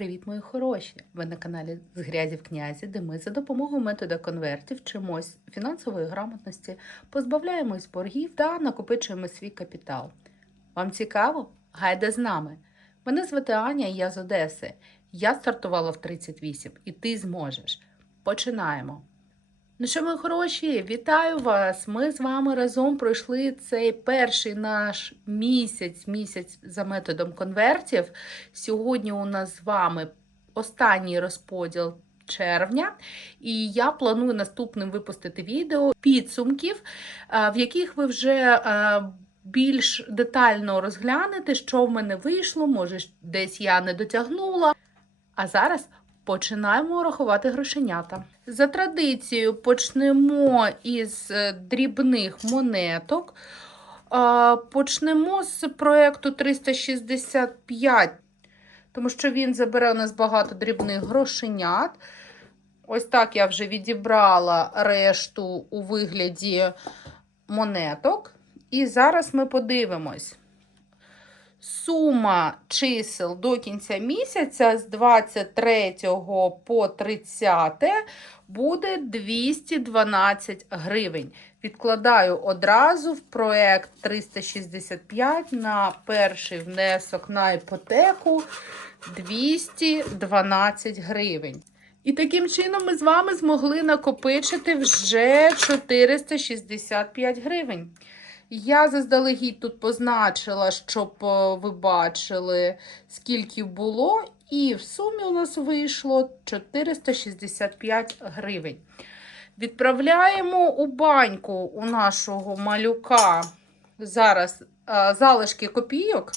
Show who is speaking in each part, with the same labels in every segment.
Speaker 1: Привіт, мої хороші! Ви на каналі з грязі в князі, де ми за допомогою метода конвертів вчимось фінансової грамотності, позбавляємось боргів та накопичуємо свій капітал. Вам цікаво? Гайде з нами! Мене звати Аня, і я з Одеси. Я стартувала в 38, і ти зможеш. Починаємо! Ну що, мої хороші, вітаю вас! Ми з вами разом пройшли цей перший наш місяць, місяць за методом конвертів. Сьогодні у нас з вами останній розподіл червня, і я планую наступним випустити відео підсумків, е, в яких ви вже е, більш детально розглянете, що в мене вийшло, може десь я не дотягнула. А зараз починаємо рахувати грошенята. За традицією почнемо із е, дрібних монеток. Почнемо з проєкту 365, тому що він забере у нас багато дрібних грошенят. Ось так я вже відібрала решту у вигляді монеток. І зараз ми подивимось. Сума чисел до кінця місяця з 23 по 30 буде 212 гривень. Відкладаю одразу в проект 365 на перший внесок на іпотеку 212 гривень. І таким чином ми з вами змогли накопичити вже 465 гривень. Я заздалегідь тут позначила, щоб е, ви бачили, скільки було, і в сумі у нас вийшло 465 гривень. Відправляємо у баньку у нашого малюка. Зараз а, залишки копійок.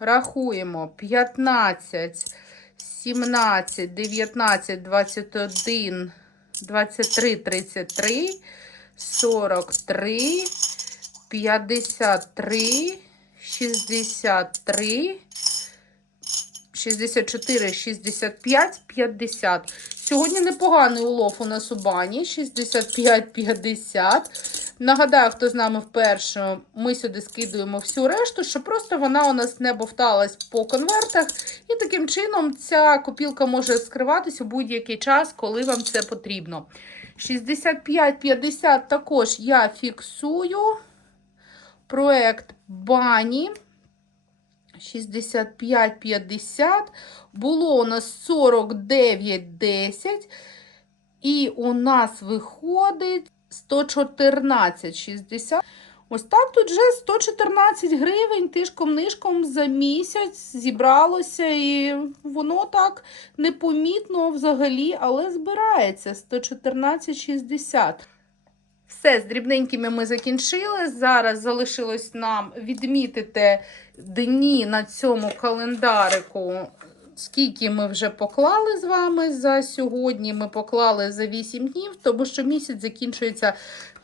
Speaker 1: Рахуємо 15, 17, 19, 21, 23, 33, 43. 53, 63, 64, 65, 50. Сьогодні непоганий улов у нас у бані. 65, 50. Нагадаю, хто з нами вперше, ми сюди скидуємо всю решту, щоб просто вона у нас не бовталась по конвертах. І таким чином ця копілка може скриватись у будь-який час, коли вам це потрібно. 65-50 також я фіксую проект Бані 6550. Було у нас 49,10. І у нас виходить 114,60. Ось так тут вже 114 гривень тишком-нишком за місяць зібралося, і воно так непомітно взагалі, але збирається 114,60. Все, з дрібненькими ми закінчили. Зараз залишилось нам відмітити дні на цьому календарику, скільки ми вже поклали з вами за сьогодні. Ми поклали за 8 днів, тому що місяць закінчується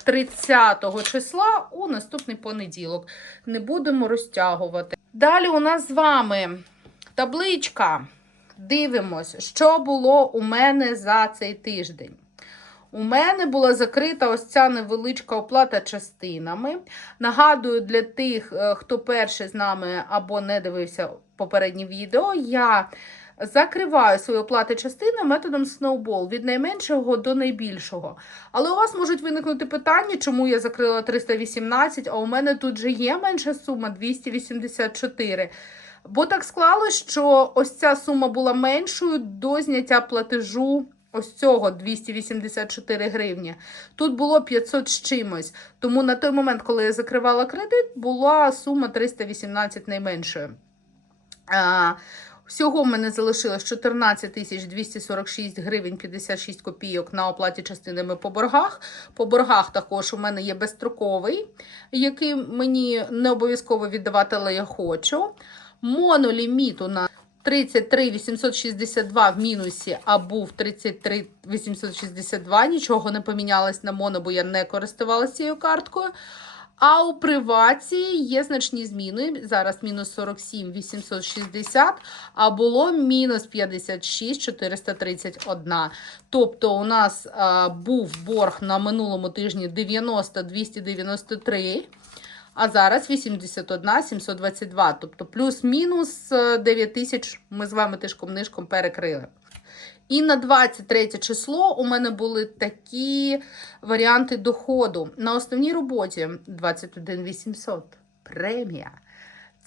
Speaker 1: 30 числа у наступний понеділок. Не будемо розтягувати. Далі у нас з вами табличка. Дивимось, що було у мене за цей тиждень. У мене була закрита ось ця невеличка оплата частинами. Нагадую, для тих, е, хто перший з нами або не дивився попереднє відео, я закриваю свої оплати частини методом Snowball від найменшого до найбільшого. Але у вас можуть виникнути питання, чому я закрила 318, а у мене тут же є менша сума 284. Бо так склалось, що ось ця сума була меншою до зняття платежу. Ось цього 284 гривні. Тут було 500 з чимось. Тому на той момент, коли я закривала кредит, була сума 318 найменшою. А, Всього в мене залишилось 14 тисяч 246 гривень 56 копійок на оплаті частинами по боргах. По боргах також у мене є безстроковий, який мені не обов'язково віддавати, але я хочу. Моноліміт у нас 33 862 в мінусі, а був 33 862. Нічого не помінялось на моно, бо я не користувалася цією карткою. А у привації є значні зміни. Зараз мінус 47 860, а було мінус 56 431. Тобто у нас а, був борг на минулому тижні 90 293. А зараз 81 722, тобто плюс-мінус е, 9 тисяч ми з вами тишком-нишком перекрили. І на 23 число у мене були такі варіанти доходу. На основній роботі 21 800. Премія.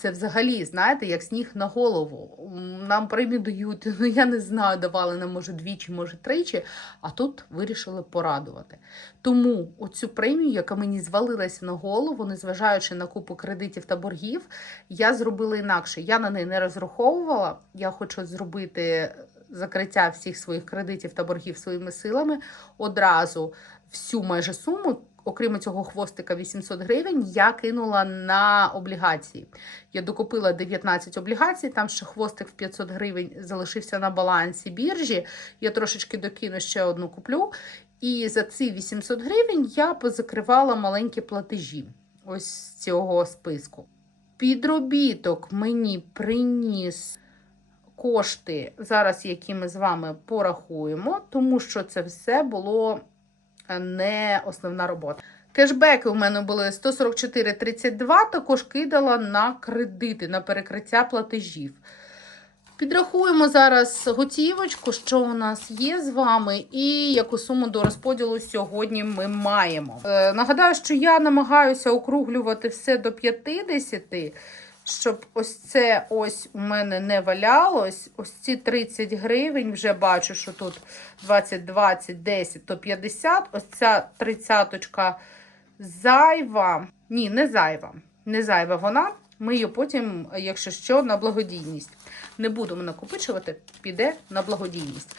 Speaker 1: Це взагалі, знаєте, як сніг на голову. Нам премію дають, ну я не знаю, давали нам, може, двічі, може, тричі, а тут вирішили порадувати. Тому оцю премію, яка мені звалилася на голову, незважаючи на купу кредитів та боргів, я зробила інакше. Я на неї не розраховувала. Я хочу зробити закриття всіх своїх кредитів та боргів своїми силами одразу всю майже суму. Окрім цього хвостика 800 гривень, я кинула на облігації. Я докупила 19 облігацій, там ще хвостик в 500 гривень залишився на балансі біржі. Я трошечки докину ще одну куплю. І за ці 800 гривень я позакривала маленькі платежі ось з цього списку. Підробіток мені приніс кошти, зараз які ми з вами порахуємо, тому що це все було не основна робота. Кешбеки у мене були 144,32, також кидала на кредити, на перекриття платежів. Підрахуємо зараз готівочку, що у нас є з вами, і яку суму до розподілу сьогодні ми маємо. Е, нагадаю, що я намагаюся округлювати все до 50, щоб ось це ось у мене не валялось. Ось ці 30 гривень, вже бачу, що тут 20, 20, 10, то 50. Ось ця тридцяточка зайва. Ні, не зайва. Не зайва вона. Ми її потім, якщо що, на благодійність. Не будемо накопичувати, піде на благодійність.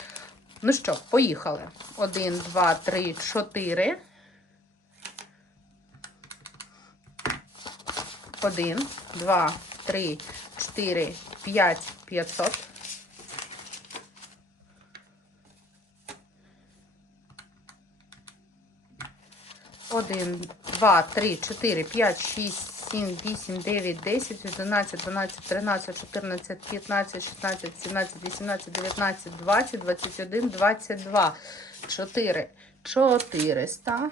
Speaker 1: Ну що, поїхали. Один, два, три, чотири. Один, два, три, чотири, п'ять, п'ятсот. Один, два, три, чотири, п'ять, шість, сім, вісім, дев'ять, десять, одинадцять, дванадцять, тринадцять, чотирнадцять, п'ятнадцять, шістнадцять, сімнадцять, вісімнадцять, дев'ятнадцять, двадцять, двадцять один, двадцять два, чотири, чотириста.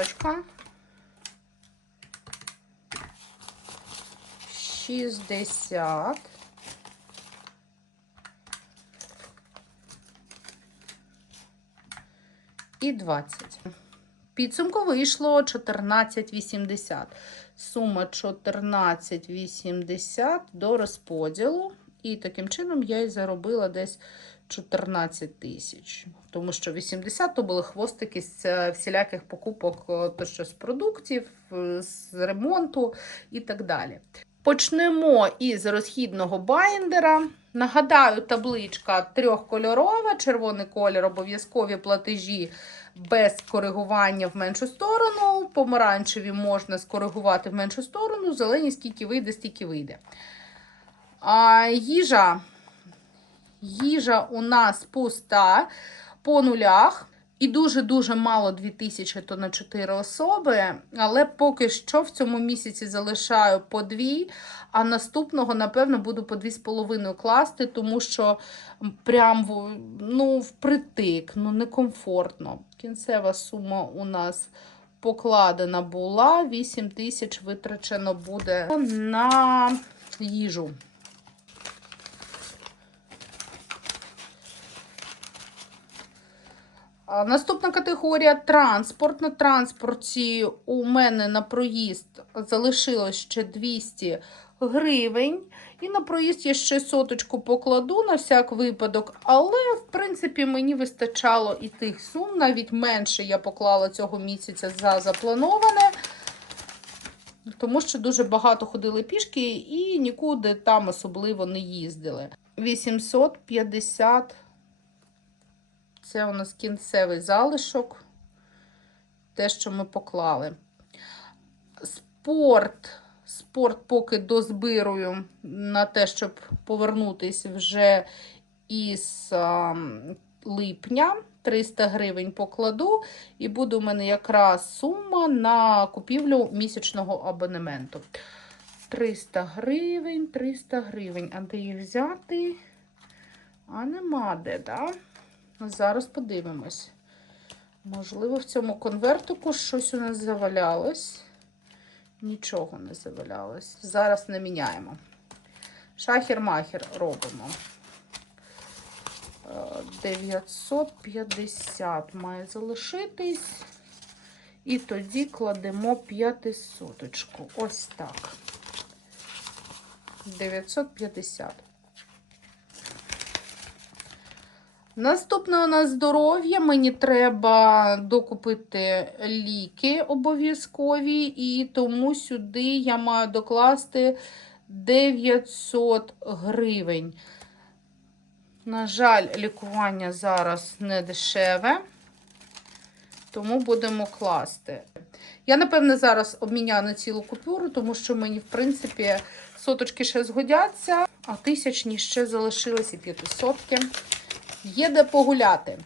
Speaker 1: Соточка. Шістдесят. і 20. Підсумку вийшло 14,80. Сума 14,80 до розподілу. І таким чином я і заробила десь 14 тисяч. Тому що 80 то були хвостики з е, всіляких покупок, то що з продуктів, е, з ремонту і так далі. Почнемо із розхідного байндера. Нагадаю, табличка трьохкольорова, червоний колір, обов'язкові платежі без коригування в меншу сторону. Помаранчеві можна скоригувати в меншу сторону, зелені скільки вийде, стільки вийде. А, їжа. Їжа у нас пуста по нулях. І дуже-дуже мало 2000 то на 4 особи. Але поки що в цьому місяці залишаю по 2, а наступного, напевно, буду по 2,5 класти, тому що прям ну, впритик, ну некомфортно. Кінцева сума у нас покладена була. 8 тисяч витрачено буде на їжу. Наступна категорія транспорт. На транспорті у мене на проїзд залишилось ще 200 гривень. І на проїзд я ще соточку покладу на всяк випадок. Але, в принципі, мені вистачало і тих сум. Навіть менше я поклала цього місяця за заплановане. Тому що дуже багато ходили пішки і нікуди там особливо не їздили. 850 це у нас кінцевий залишок, те, що ми поклали. Спорт. Спорт поки дозбирую на те, щоб повернутися вже із а, липня. 300 гривень покладу, і буде у мене якраз сума на купівлю місячного абонементу. 300 гривень, 300 гривень. А де їх взяти? А нема де, так? Да? Зараз подивимось. Можливо, в цьому конвертику щось у нас завалялось. Нічого не завалялось. Зараз не міняємо. Шахер-махер робимо. Е, 950 має залишитись. І тоді кладемо п'ятисоточку. Ось так. 950. Наступне у нас здоров'я. Мені треба докупити ліки обов'язкові, і тому сюди я маю докласти 900 гривень. На жаль, лікування зараз не дешеве, тому будемо класти. Я, напевне, зараз обміняю на цілу купюру, тому що мені, в принципі, соточки ще згодяться, а тисячні ще залишились і п'ятисотки. Є де погуляти.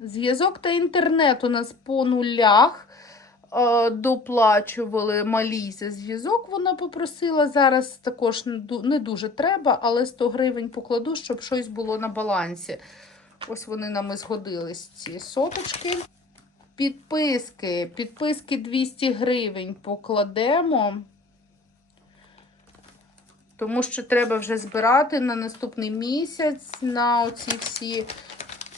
Speaker 1: Зв'язок та інтернет у нас по нулях. Е, Доплачували малій за зв'язок, вона попросила. Зараз також не дуже треба, але 100 гривень покладу, щоб щось було на балансі. Ось вони нам і згодились, ці соточки. Підписки. Підписки 200 гривень покладемо. Тому що треба вже збирати на наступний місяць на оці всі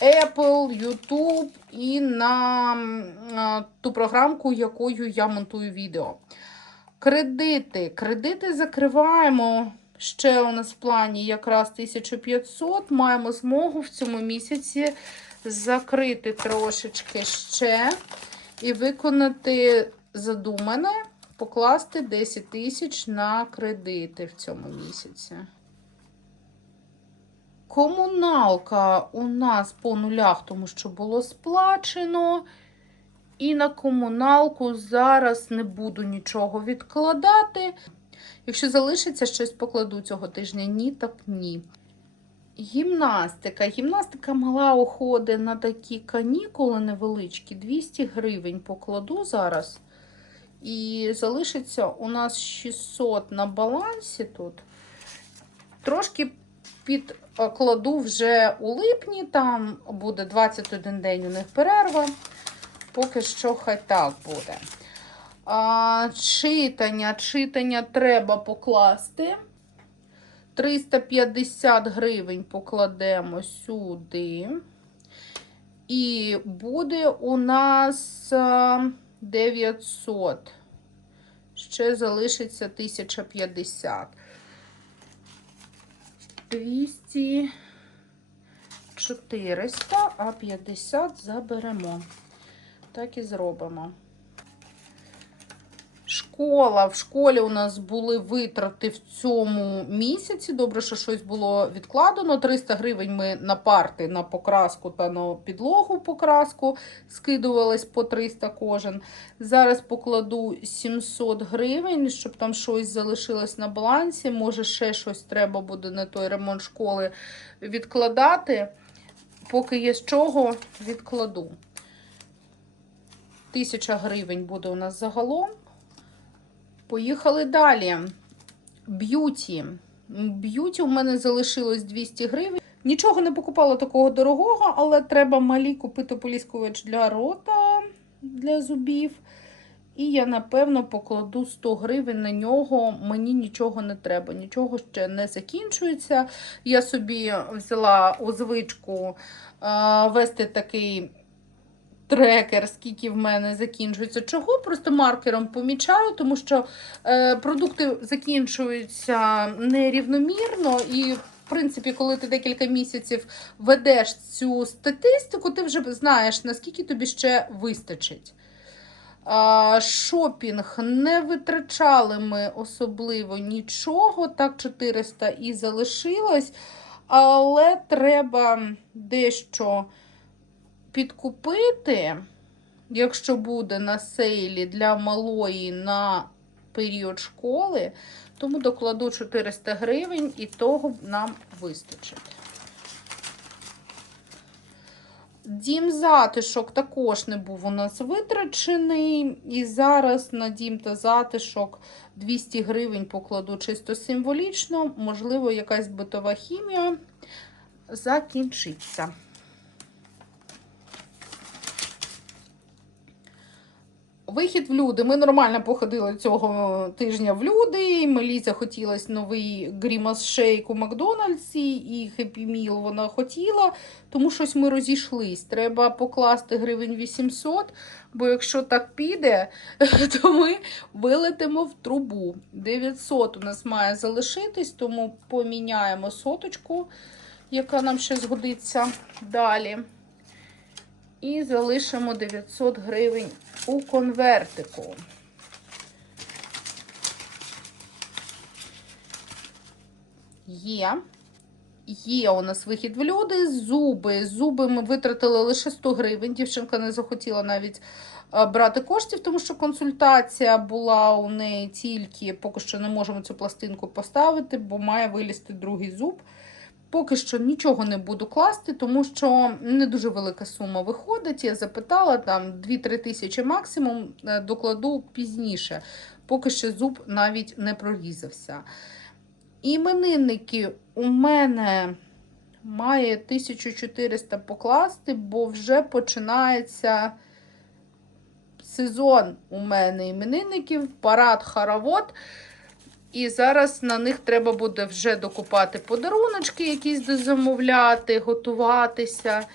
Speaker 1: Apple, YouTube і на м, а, ту програмку, якою я монтую відео. Кредити. Кредити закриваємо. Ще у нас в плані якраз 1500. Маємо змогу в цьому місяці закрити трошечки ще і виконати задумане покласти 10 тисяч на кредити в цьому місяці. Комуналка у нас по нулях, тому що було сплачено. І на комуналку зараз не буду нічого відкладати. Якщо залишиться щось покладу цього тижня, ні, так ні. Гімнастика. Гімнастика мала уходи на такі канікули невеличкі. 200 гривень покладу зараз. І залишиться у нас 600 на балансі тут. Трошки підкладу вже у липні, там буде 21 день у них перерва. Поки що хай так буде. А, читання. Читання треба покласти. 350 гривень покладемо сюди. І буде у нас 900. Ще залишиться 1050. 200, 400, а 50 заберемо. Так і зробимо. Школа. В школі у нас були витрати в цьому місяці. Добре, що щось було відкладено. 300 гривень ми на парти, на покраску та на підлогу покраску скидувались по 300 кожен. Зараз покладу 700 гривень, щоб там щось залишилось на балансі. Може, ще щось треба буде на той ремонт школи відкладати. Поки є з чого, відкладу. Тисяча гривень буде у нас загалом. Поїхали далі. Б'юті. Б'юті у мене залишилось 200 гривень. Нічого не покупала такого дорогого, але треба малі купити поліскувач для рота, для зубів. І я, напевно, покладу 100 гривень на нього. Мені нічого не треба, нічого ще не закінчується. Я собі взяла у звичку е, вести такий трекер, скільки в мене закінчується. Чого? Просто маркером помічаю, тому що е, продукти закінчуються нерівномірно і. В принципі, коли ти декілька місяців ведеш цю статистику, ти вже знаєш, наскільки тобі ще вистачить. Шопінг не витрачали ми особливо нічого, так 400 і залишилось, але треба дещо підкупити, якщо буде на сейлі для малої на період школи, тому докладу 400 гривень і того нам вистачить. Дім затишок також не був у нас витрачений. І зараз на дім та затишок 200 гривень покладу чисто символічно. Можливо, якась битова хімія закінчиться. Вихід в люди. Ми нормально походили цього тижня в люди. і Мелі новий Грімас Шейк у Макдональдсі і Happy Meal вона хотіла, тому щось ми розійшлись. Треба покласти гривень 800, бо якщо так піде, то ми вилетимо в трубу. 900 у нас має залишитись, тому поміняємо соточку, яка нам ще згодиться далі. І залишимо 900 гривень у конвертику. Є. Є у нас вихід в люди. Зуби. Зуби ми витратили лише 100 гривень. Дівчинка не захотіла навіть брати коштів, тому що консультація була у неї тільки, поки що не можемо цю пластинку поставити, бо має вилізти другий зуб. Поки що нічого не буду класти, тому що не дуже велика сума виходить. Я запитала там 2-3 тисячі максимум, е, докладу пізніше, поки що зуб навіть не прорізався. Іменинники у мене має 1400 покласти, бо вже починається сезон у мене іменинників, парад хоровод. І зараз на них треба буде вже докупати подаруночки, якісь дозамовляти, готуватися.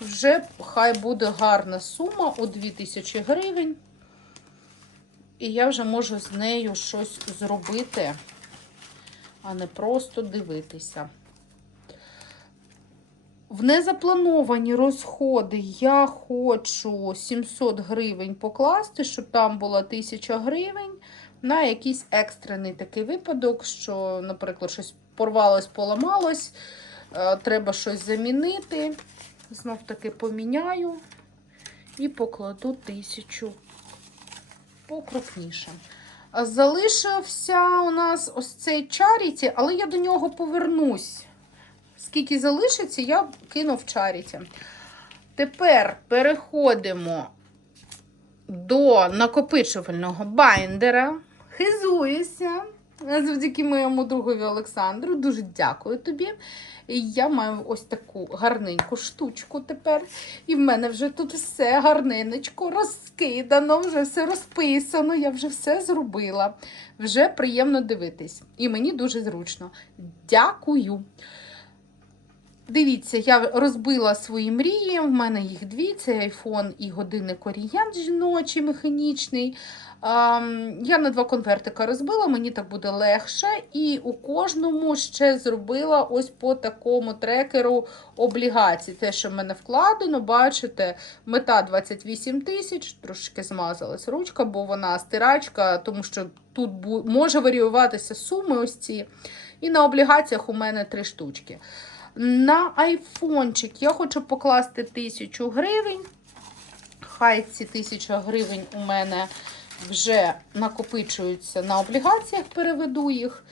Speaker 1: Вже хай буде гарна сума у 2000 гривень. І я вже можу з нею щось зробити, а не просто дивитися. В незаплановані розходи я хочу 700 гривень покласти, щоб там була 1000 гривень на якийсь екстрений такий випадок, що, наприклад, щось порвалось, поламалось, е, треба щось замінити. Знов таки поміняю і покладу тисячу покрупніше. Залишився у нас ось цей чаріті, але я до нього повернусь. Скільки залишиться, я кину в чаріті. Тепер переходимо до накопичувального байндера. Хизуюся завдяки моєму другові Олександру. Дуже дякую тобі. Я маю ось таку гарненьку штучку тепер. І в мене вже тут все гарненечко розкидано, вже все розписано, я вже все зробила. Вже приємно дивитись. І мені дуже зручно. Дякую. Дивіться, я розбила свої мрії. В мене їх дві: це айфон і годинник Орієнт жіночий, механічний. Я на два конвертика розбила, мені так буде легше. І у кожному ще зробила ось по такому трекеру облігацій. Те, що в мене вкладено, бачите, мета 28 тисяч, трошки змазалась ручка, бо вона стирачка, тому що тут може варіюватися суми ось ці. І на облігаціях у мене три штучки. На айфончик я хочу покласти 1000 гривень. Хай ці 1000 гривень у мене вже накопичуються на облігаціях, переведу їх.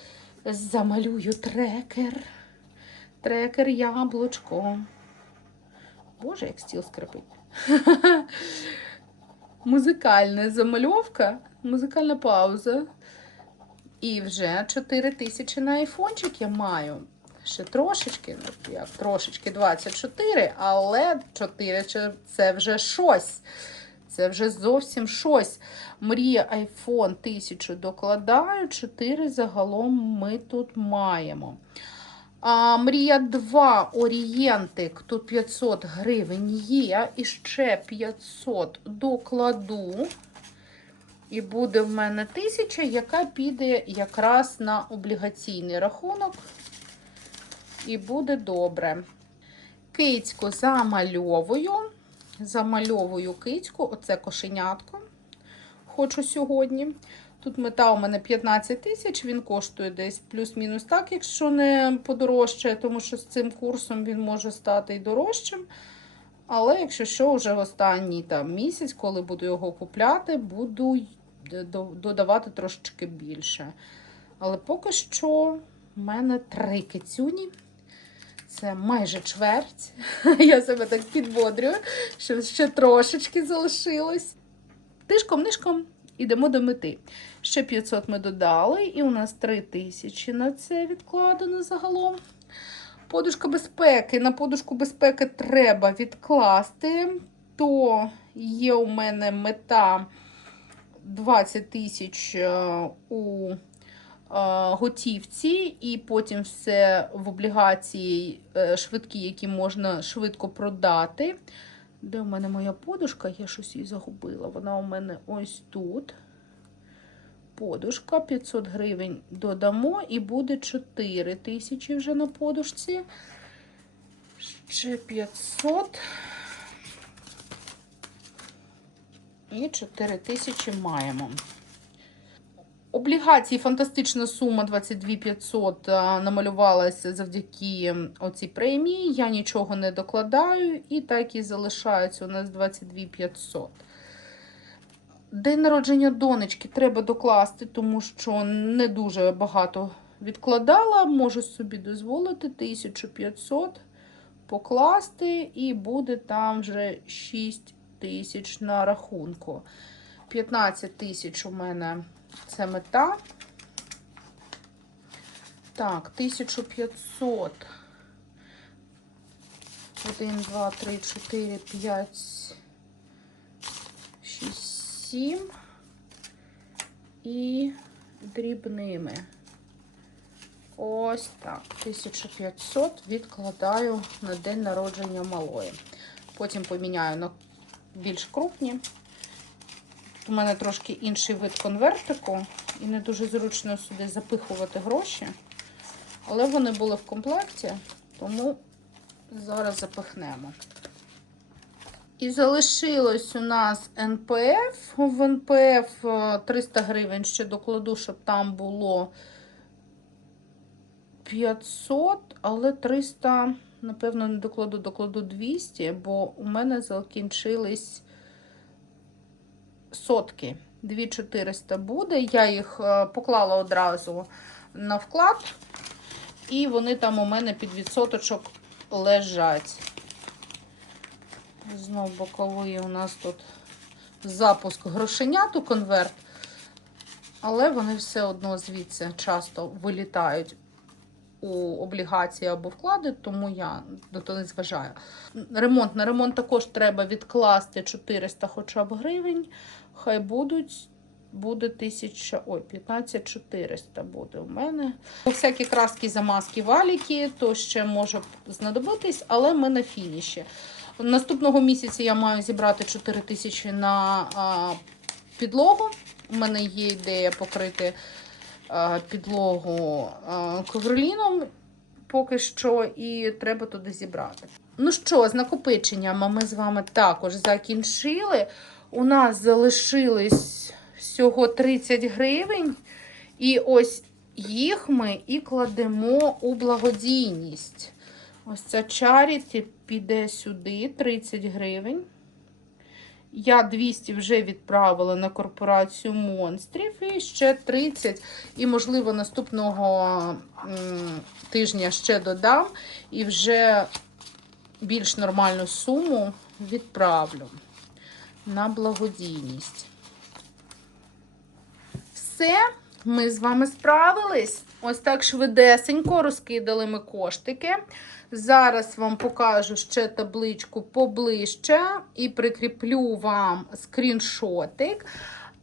Speaker 1: Замалюю трекер. Трекер яблучко. Боже, як стіл скрипить. Музикальна замальовка, музикальна пауза. І вже 4 тисячі на айфончик я маю ще трошечки, ну як трошечки 24, але 4 це вже щось. Це вже зовсім щось. Мрія iPhone 1000 докладаю, 4 загалом ми тут маємо. А, Мрія 2 орієнтик, тут 500 гривень є. І ще 500 докладу. І буде в мене 1000, яка піде якраз на облігаційний рахунок і буде добре. Кицьку замальовую. Замальовую кицьку, оце кошенятко. Хочу сьогодні. Тут мета у мене 15 тисяч, він коштує десь плюс-мінус так, якщо не подорожчає, тому що з цим курсом він може стати і дорожчим. Але якщо що, вже останній там, місяць, коли буду його купляти, буду додавати трошечки більше. Але поки що в мене три кицюні. Це майже чверть. Я себе так підбодрюю, що ще трошечки залишилось. Тишком-нишком ідемо до мети. Ще 500 ми додали, і у нас 3000 на це відкладено загалом. Подушка безпеки. На подушку безпеки треба відкласти. То є у мене мета 20 тисяч е, у готівці, і потім все в облігації е, швидкі, які можна швидко продати. Де у мене моя подушка? Я щось її загубила. Вона у мене ось тут. Подушка 500 гривень додамо, і буде 4 тисячі вже на подушці. Ще 500. І 4 тисячі маємо. Облігації фантастична сума 22 500 а, намалювалася завдяки оцій премії. Я нічого не докладаю, і так і залишається у нас 22 500. День народження донечки треба докласти, тому що не дуже багато відкладала. Можу собі дозволити 1500 покласти, і буде там вже 6 тисяч на рахунку. 15 тисяч у мене це мета. Так, 1500. 1, 2, 3, 4, 5, 6, 7. І дрібними. Ось так. 1500 відкладаю на день народження малої. Потім поміняю на більш крупні. У мене трошки інший вид конвертику, і не дуже зручно сюди запихувати гроші. Але вони були в комплекті, тому зараз запихнемо. І залишилось у нас НПФ. В НПФ е, 300 гривень ще докладу, щоб там було 500, але 300, напевно, не докладу, докладу 200, бо у мене закінчились сотки. 2400 буде. Я їх е, поклала одразу на вклад, і вони там у мене під відсоточок лежать. Знов боковий у нас тут запуск грошеняту конверт, але вони все одно звідси часто вилітають у облігації або вклади, тому я до того не зважаю. Ремонт. На ремонт також треба відкласти 400 хоча б гривень. Хай будуть. Буде 1000, ой, 15400 буде у мене. Всякі краски, замазки, валіки, то ще може знадобитись, але ми на фініші. Наступного місяця я маю зібрати 4 тисячі на а, підлогу. У мене є ідея покрити а, підлогу а, ковроліном поки що, і треба туди зібрати. Ну що, з накопиченнями ми з вами також закінчили. У нас залишилось всього 30 гривень, і ось їх ми і кладемо у благодійність. Ось ця чаріті піде сюди 30 гривень. Я 200 вже відправила на корпорацію монстрів і ще 30. І, можливо, наступного тижня ще додам і вже більш нормальну суму відправлю на благодійність. Все, ми з вами справились. Ось так швидесенько розкидали ми коштики. Зараз вам покажу ще табличку поближче і прикріплю вам скріншотик.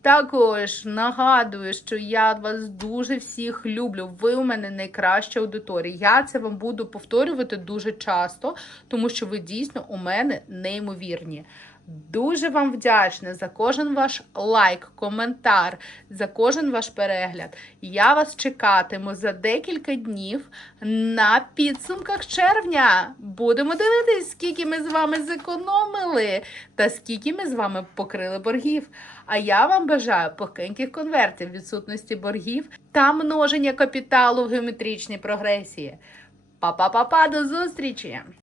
Speaker 1: Також нагадую, що я вас дуже всіх люблю. Ви у мене найкраща аудиторія. Я це вам буду повторювати дуже часто, тому що ви дійсно у мене неймовірні. Дуже вам вдячна за кожен ваш лайк, коментар, за кожен ваш перегляд. Я вас чекатиму за декілька днів на підсумках червня. Будемо дивитись, скільки ми з вами зекономили та скільки ми з вами покрили боргів. А я вам бажаю пухеньких конвертів, відсутності боргів та множення капіталу в геометричній прогресії. Па-па-па-па, до зустрічі!